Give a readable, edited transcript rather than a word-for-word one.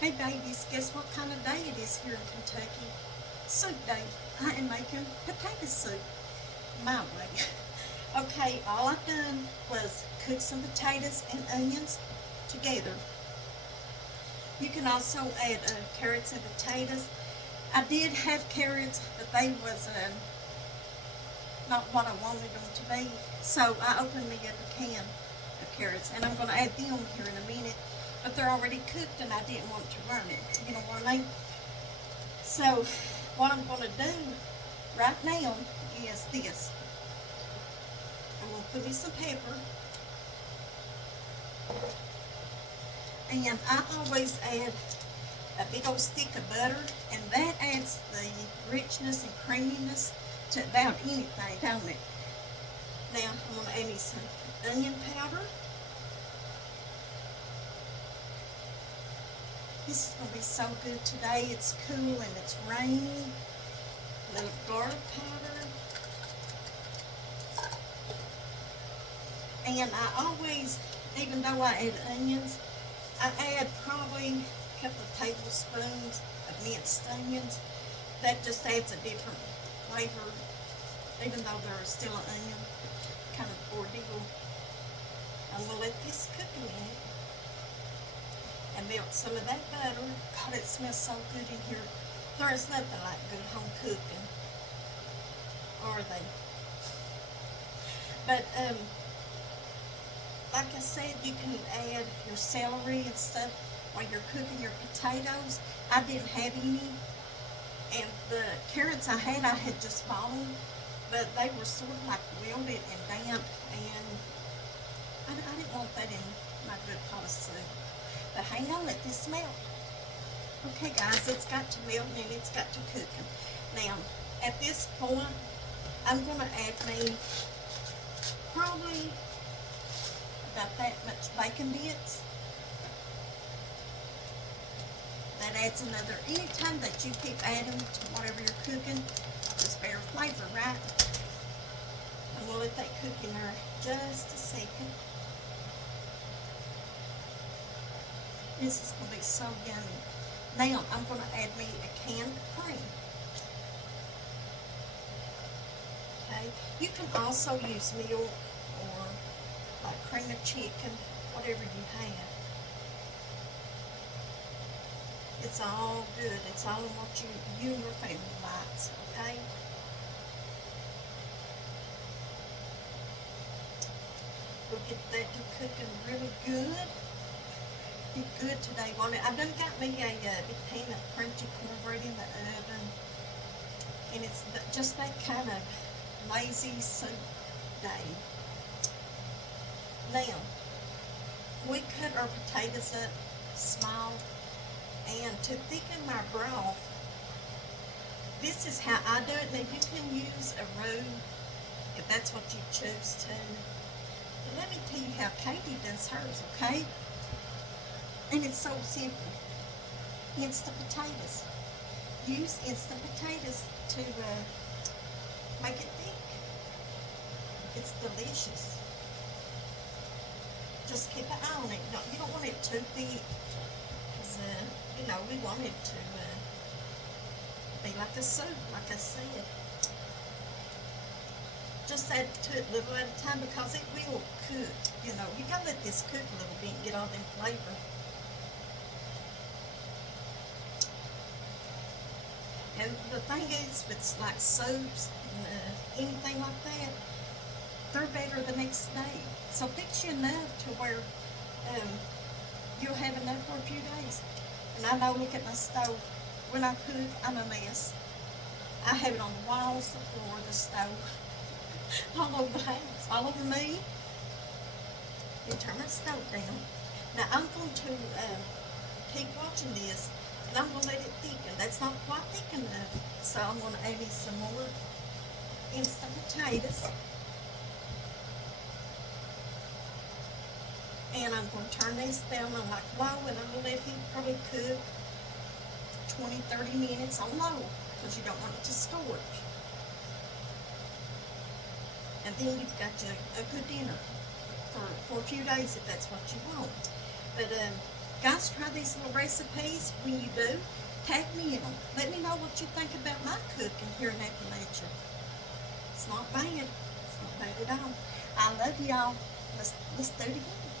Hey babies, guess what kind of day it is here in Kentucky? Soup day. I am making potato soup my way. Okay, all I've done was cook some potatoes and onions together. You can also add carrots and potatoes. I did have carrots, but they was not what I wanted them to be. So I opened me up a can of carrots, and I'm going to add them here in a minute. But they're already cooked, and I didn't want to burn it. You know what I mean? So what I'm going to do right now is this. I'm going to put me some pepper, and I always add a big old stick of butter, and that adds the richness and creaminess to about anything, don't it? Now I'm going to add me some onion powder. This is going to be so good today. It's cool and it's rainy. A little garlic powder. And I always, even though I add onions, I add probably a couple of tablespoons of minced onions. That just adds a different flavor, even though they're still an onion kind of ordeal. I'm going to let this cook a minute and melt some of that butter. God, it smells so good in here. There is nothing like good home cooking, are they? But like I said, you can add your celery and stuff while you're cooking your potatoes. I didn't have any, and the carrots I had just bought them, but they were sort of like wilted and damp, and I didn't want that in my good pot of soup. But hang on, let this melt. Okay guys, it's got to melt and it's got to cook. Now, at this point, I'm going to add me probably about that much bacon bits. That adds another, anytime that you keep adding to whatever you're cooking, just better flavor, right? I'm going to let that cook in there just a second. This is going to be so yummy. Now, I'm going to add me a can of cream. Okay, you can also use milk or like cream of chicken, whatever you have. It's all good. It's all in what you and your family likes, okay? We'll get that to cooking really good. Be good today, won't it? I've done got me a big pan of crunchy cornbread in the oven, and it's just that kind of lazy soup day. Now, we cut our potatoes up small, and to thicken my broth, this is how I do it. Now, you can use a roux if that's what you choose to. But let me tell you how Katie does hers, okay? And it's so simple. Instant potatoes. Use instant potatoes to make it thick. It's delicious. Just keep an eye on it. No, you don't want it too thick, because we want it to be like a soup, like I said. Just add to it a little at a time, because it will cook. You gotta let this cook a little bit and get all them flavor. And the thing is, with like soups and anything like that, they're better the next day. So fix you enough to where you'll have enough for a few days. And I know, look at my stove. When I cook, I'm a mess. I have it on the walls, the floor, the stove, all over the house, all over me. You turn my stove down. Now I'm going to keep watching this, and I'm going to let it thicken. That's not quite thick enough, so I'm going to add in some more instant potatoes. And I'm going to turn this down on like low, and I'm going to let it probably cook 20-30 minutes on low, because you don't want it to scorch. And then you've got a good dinner for a few days if that's what you want. But Guys, try these little recipes. When you do, tag me in them. Let me know what you think about my cooking here in Appalachia. It's not bad. It's not bad at all. I love y'all. Let's do it again.